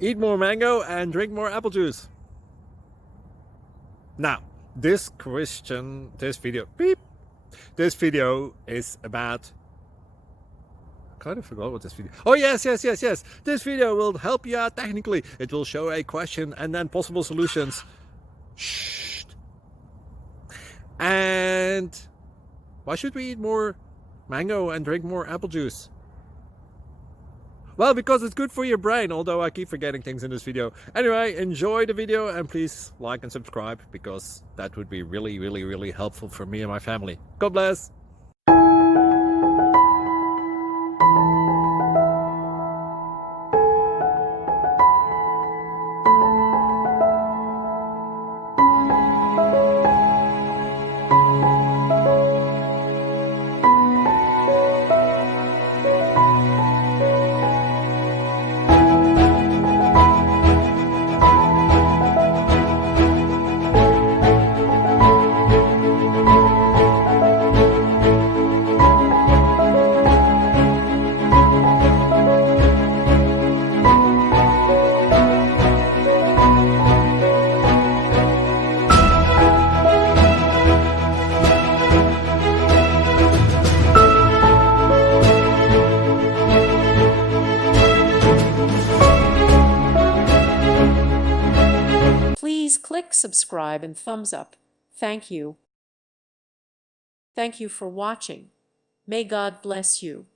Eat more mango and drink more apple juice. Now, this video is about, I kind of forgot what this video. Oh, yes. This video will help you out technically. It will show a question and then possible solutions. Shh. And why should we eat more mango and drink more apple juice? Well, because it's good for your brain, although I keep forgetting things in this video. Anyway, enjoy the video and please like and subscribe, because that would be really helpful for me and my family. God bless! Please click subscribe and thumbs up. Thank you. Thank you for watching. May God bless you.